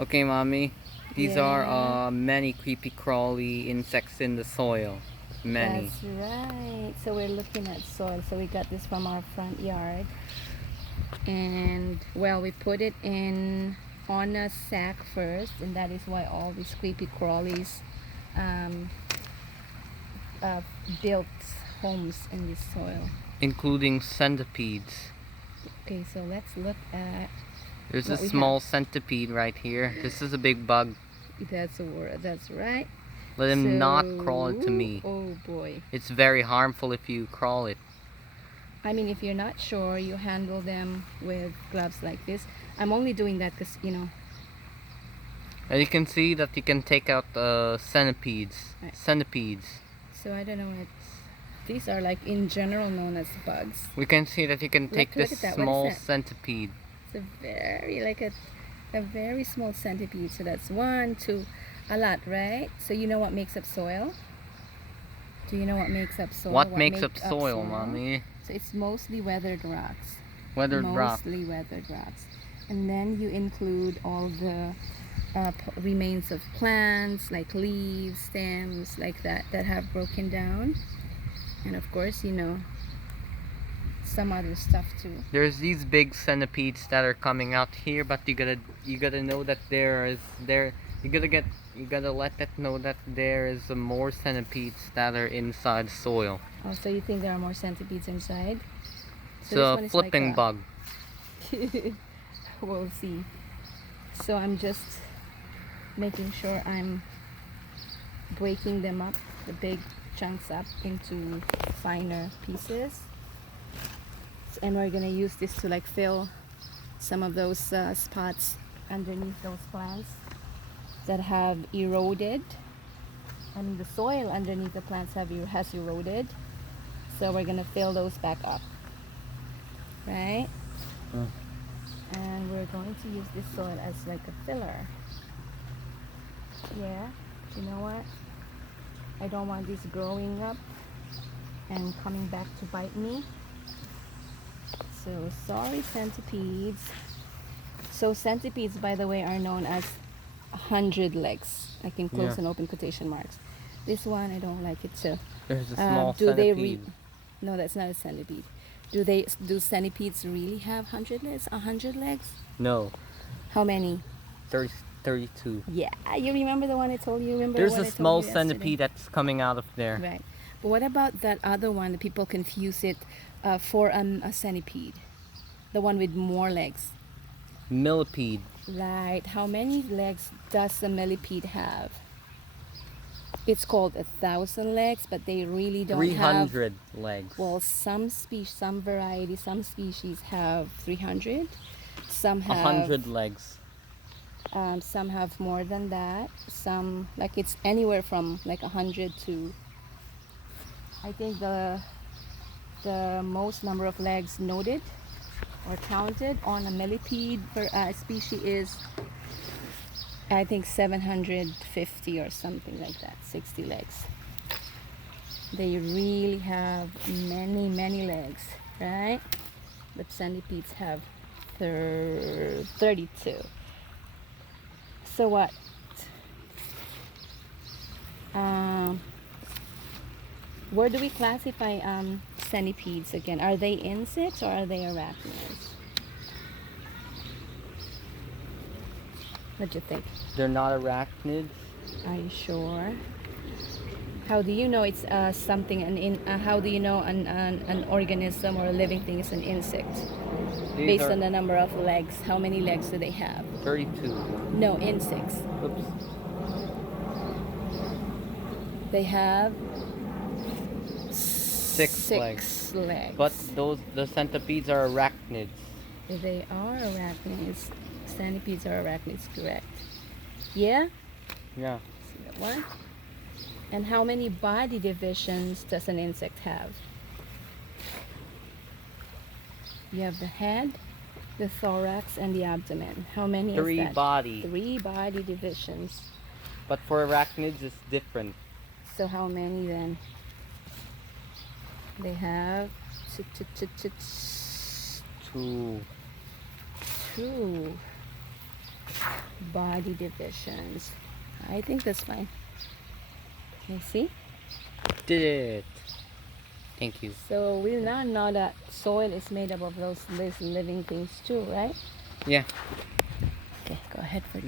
Okay, mommy. These are Yeah, many creepy crawly insects in the soil. Many. that's right. So we're looking at soil. So we got this from our front yard. And well, we put it in on a sack first, and that is why all these creepy crawlies um, uh, built homes in this soil. Including centipedes. Okay, so let's look at There's a what we have. small centipede right here. This is a big bug. That's a word. That's right. Let him not crawl to So, me. oh boy. It's very harmful if you crawl it. I mean, if you're not sure, you handle them with gloves like this. I'm only doing that because, And you can see that you can take out centipedes. Right. Centipedes. So I don't know what. These are like in general known as bugs. We can see that you can take Look this at that. small What is that? centipede. It's a very like a very small centipede. So that's one, two, a lot, right? So you know what makes up soil? Do you know what makes up soil? What makes up make soil, mommy? So it's mostly weathered rocks. Weathered rock. Mostly weathered rocks. And then you include all the remains of plants like leaves, stems, like that have broken down. And of course, some other stuff too. There's these big centipedes that are coming out here, but you gotta know that you gotta let that know that there is more centipedes that are inside the soil. Oh, so you think there are more centipedes inside? It's So this a one is flipping like bug. we'll see. So I'm just making sure I'm breaking them up, the big chunks up into finer pieces. And we're gonna use this to like fill some of those spots underneath those plants that have eroded. I mean, the soil underneath the plants has eroded. So we're gonna fill those back up, right? And we're going to use this soil as like a filler. Yeah, you know what? I don't want this growing up and coming back to bite me. So sorry, centipedes. So centipedes, by the way, are known as 100 legs. I can close and open quotation marks. This one, I don't like it too. There's a small Do they centipede. No, that's not a centipede. Do centipedes really have 100 legs? 100 legs? No, How many? 32. Yeah, you remember the one I told you? Remember There's the one a I told small you yesterday? centipede that's coming out of there. Right. But what about that other one? The people confuse it for a centipede. The one with more legs. Millipede. Right. How many legs does a millipede have? It's called 1,000 legs, but they really don't have. 300 legs. Well, some species have 300. Some have 100 legs. Some have more than that. Some, like, it's anywhere from like 100 to, I think the most number of legs noted or counted on a millipede species is, I think, 750 or something like that. 60 legs. They really have many legs, right? But centipedes have 32. So what? Where do we classify centipedes again? Are they insects or are they arachnids? What do you think? They're not arachnids. Are you sure? How do you know it's something? How do you know an organism or a living thing is an insect? These Based are on the number of legs. How many legs do they have? 32. No, insects. Oops. They have 6 legs. legs. But the centipedes are arachnids. They are arachnids. Centipedes are arachnids, correct? Yeah? Yeah. See that one? And how many body divisions does an insect have? You have the head, the thorax, and the abdomen. How many is that? 3 body. 3 body divisions. But for arachnids, it's different. So how many then? They have 2. 2. body divisions. I think that's fine. You see? Did it. Thank you. So we now know that soil is made up of these living things too, right? Yeah. Okay, go ahead for